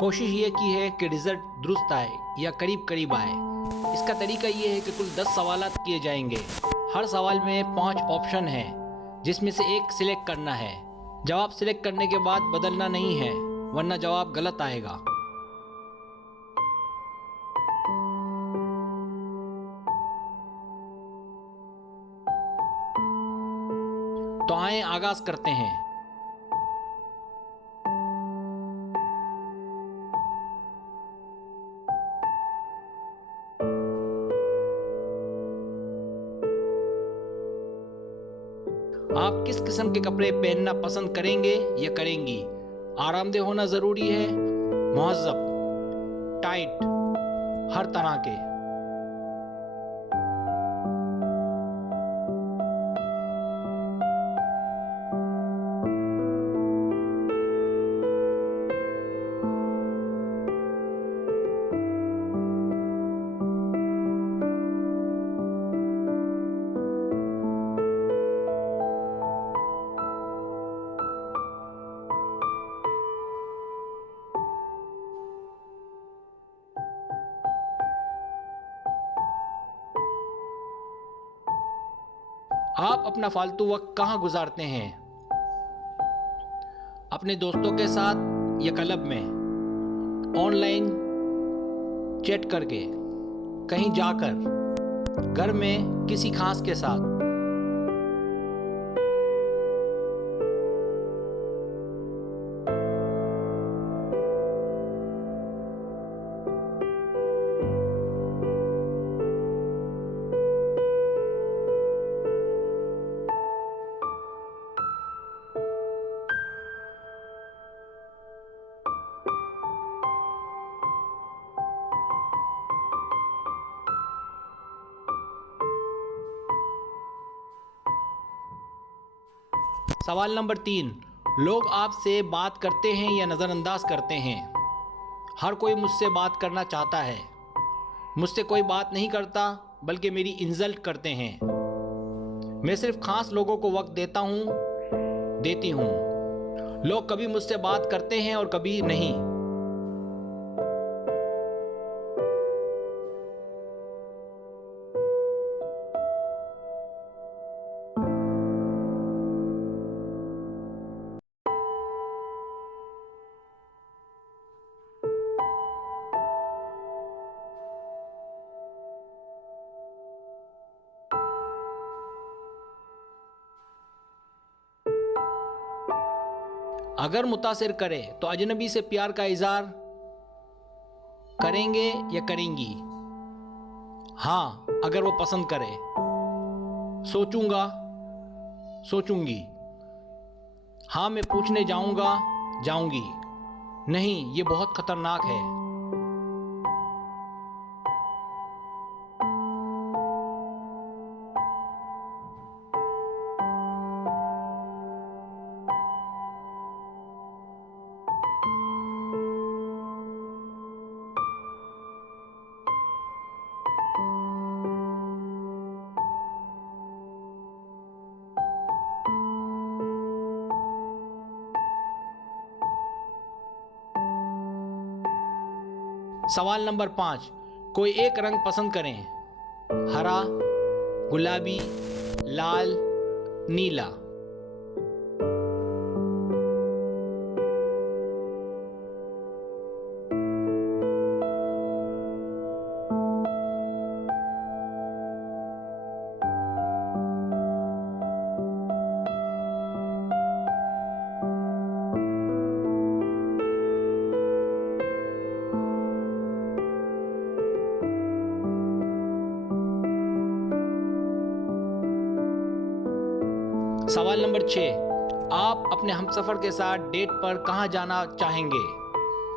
कोशिश ये की है कि रिज़ल्ट दुरुस्त आए या करीब करीब आए। इसका तरीका ये है कि कुल 10 सवालात किए जाएंगे। हर सवाल में 5 ऑप्शन हैं, जिसमें से एक सिलेक्ट करना है। जवाब सिलेक्ट करने के बाद बदलना नहीं है, वरना जवाब गलत आएगा। तो आए आगाज करते हैं। आप किस किस्म के कपड़े पहनना पसंद करेंगे या करेंगी? आरामदेह होना ज़रूरी है, मुहज़्ज़ब, टाइट, हर तरह के। आप अपना फालतू वक्त कहाँ गुजारते हैं? अपने दोस्तों के साथ या क्लब में, ऑनलाइन चैट करके, कहीं जाकर, घर में किसी खास के साथ? सवाल नंबर 3, लोग आपसे बात करते हैं या नज़रअंदाज करते हैं? हर कोई मुझसे बात करना चाहता है। मुझसे कोई बात नहीं करता, बल्कि मेरी इंसल्ट करते हैं। मैं सिर्फ खास लोगों को वक्त देती हूँ। लोग कभी मुझसे बात करते हैं और कभी नहीं। अगर मुतासिर करे तो अजनबी से प्यार का इजहार करेंगे या करेंगी? हाँ, अगर वो पसंद करे। सोचूंगा, सोचूंगी। हाँ, मैं पूछने जाऊंगी। नहीं, ये बहुत खतरनाक है। सवाल नंबर 5, कोई एक रंग पसंद करें। हरा, गुलाबी, लाल, नीला। सवाल नंबर 6, आप अपने हमसफ़र के साथ डेट पर कहाँ जाना चाहेंगे?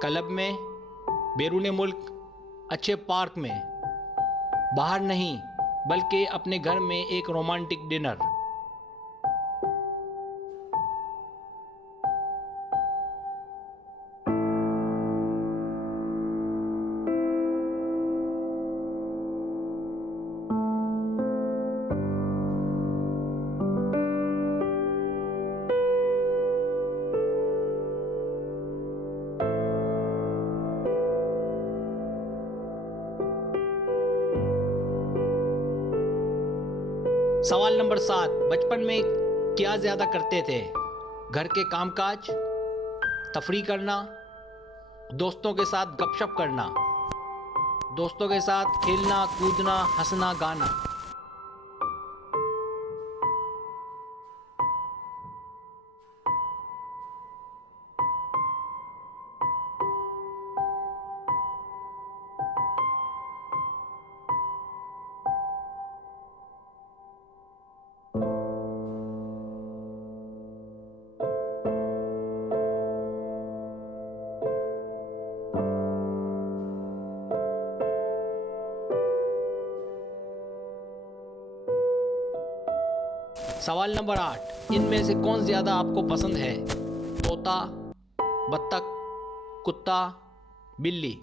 क्लब में, बैरून मुल्क, अच्छे पार्क में। बाहर नहीं, बल्कि अपने घर में एक रोमांटिक डिनर। सवाल नंबर 7, बचपन में क्या ज़्यादा करते थे? घर के कामकाज, तफरीह करना, दोस्तों के साथ गपशप करना, दोस्तों के साथ खेलना, कूदना, हंसना, गाना। सवाल नंबर 8, इनमें से कौन ज़्यादा आपको पसंद है? तोता, बत्तख, कुत्ता, बिल्ली।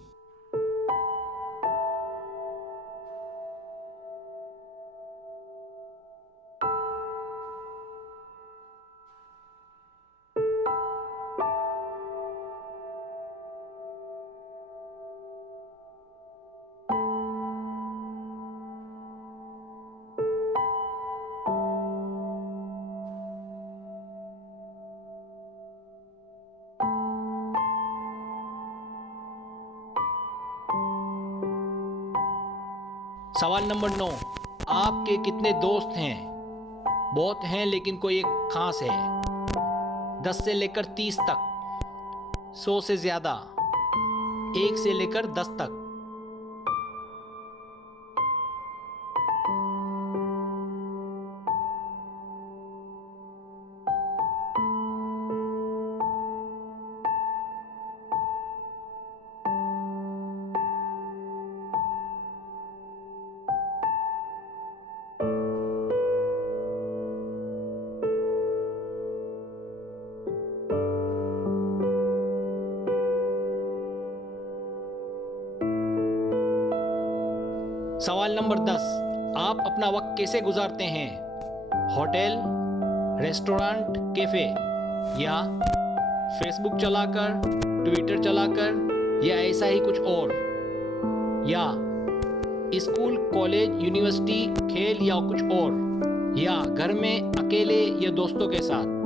सवाल नंबर 9, आपके कितने दोस्त हैं? बहुत हैं लेकिन कोई एक खास है। 10 से लेकर 30 तक, 100 से ज़्यादा, 1 से लेकर 10 तक। सवाल नंबर 10, आप अपना वक्त कैसे गुजारते हैं? होटल, रेस्टोरेंट, कैफ़े, या फेसबुक चलाकर, ट्विटर चलाकर, या ऐसा ही कुछ और, या स्कूल, कॉलेज, यूनिवर्सिटी, खेल या कुछ और, या घर में अकेले या दोस्तों के साथ।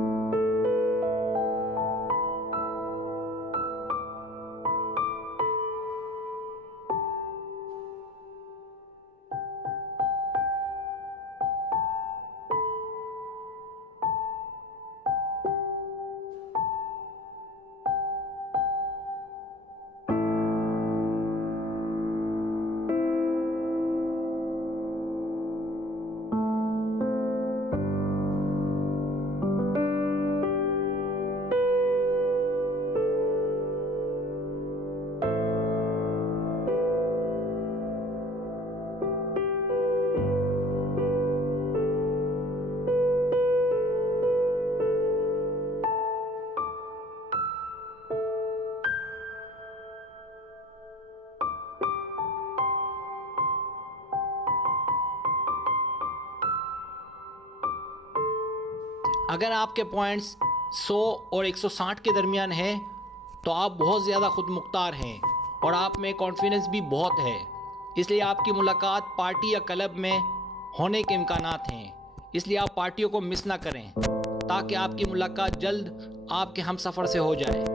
अगर आपके पॉइंट्स 100 और 160 के दरमियान हैं तो आप बहुत ज़्यादा खुद मुख्तार हैं और आप में कॉन्फिडेंस भी बहुत है। इसलिए आपकी मुलाकात पार्टी या क्लब में होने के इम्कानात हैं। इसलिए आप पार्टियों को मिस ना करें ताकि आपकी मुलाकात जल्द आपके हमसफ़र से हो जाए।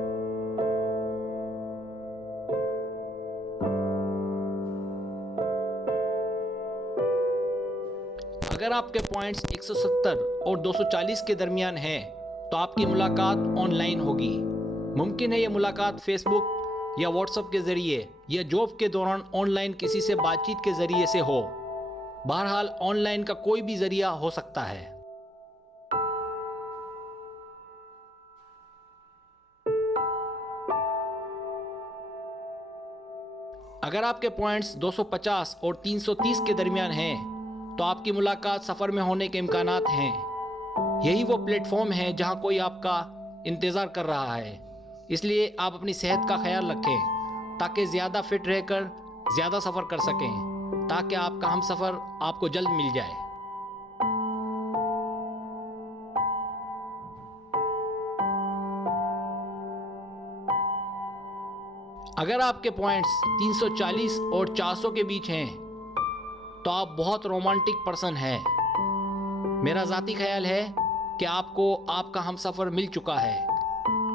अगर आपके पॉइंट्स 170 और 240 के दरमियान हैं तो आपकी मुलाकात ऑनलाइन होगी। मुमकिन है ये मुलाकात फेसबुक या व्हाट्सएप के ज़रिए या जॉब के दौरान ऑनलाइन किसी से बातचीत के ज़रिए से हो। बहरहाल ऑनलाइन का कोई भी ज़रिया हो सकता है। अगर आपके पॉइंट्स 250 और 330 के दरमियान हैं तो आपकी मुलाकात सफ़र में होने के इम्कानात हैं। यही वो प्लेटफॉर्म है जहां कोई आपका इंतज़ार कर रहा है। इसलिए आप अपनी सेहत का ख्याल रखें ताकि ज़्यादा फिट रहकर ज़्यादा सफ़र कर सकें, ताकि आपका हमसफ़र आपको जल्द मिल जाए। अगर आपके पॉइंट्स 340 और 400 के बीच हैं तो आप बहुत रोमांटिक पर्सन हैं। मेरा ज़ाती ख्याल है कि आपको आपका हमसफ़र मिल चुका है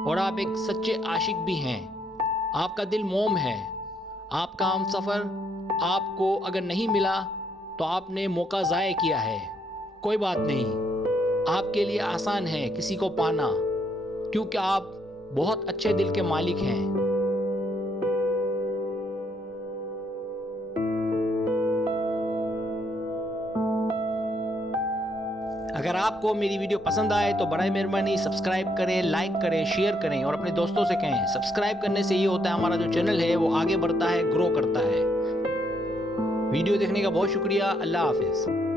और आप एक सच्चे आशिक भी हैं। आपका दिल मोम है। आपका हमसफ़र आपको अगर नहीं मिला तो आपने मौका ज़ाया किया है। कोई बात नहीं, आपके लिए आसान है किसी को पाना, क्योंकि आप बहुत अच्छे दिल के मालिक हैं। अगर आपको मेरी वीडियो पसंद आए तो बड़ी मेहरबानी सब्सक्राइब करें, लाइक करें, शेयर करें और अपने दोस्तों से कहें। सब्सक्राइब करने से ये होता है हमारा जो चैनल है वो आगे बढ़ता है, ग्रो करता है। वीडियो देखने का बहुत शुक्रिया। अल्लाह हाफिज़।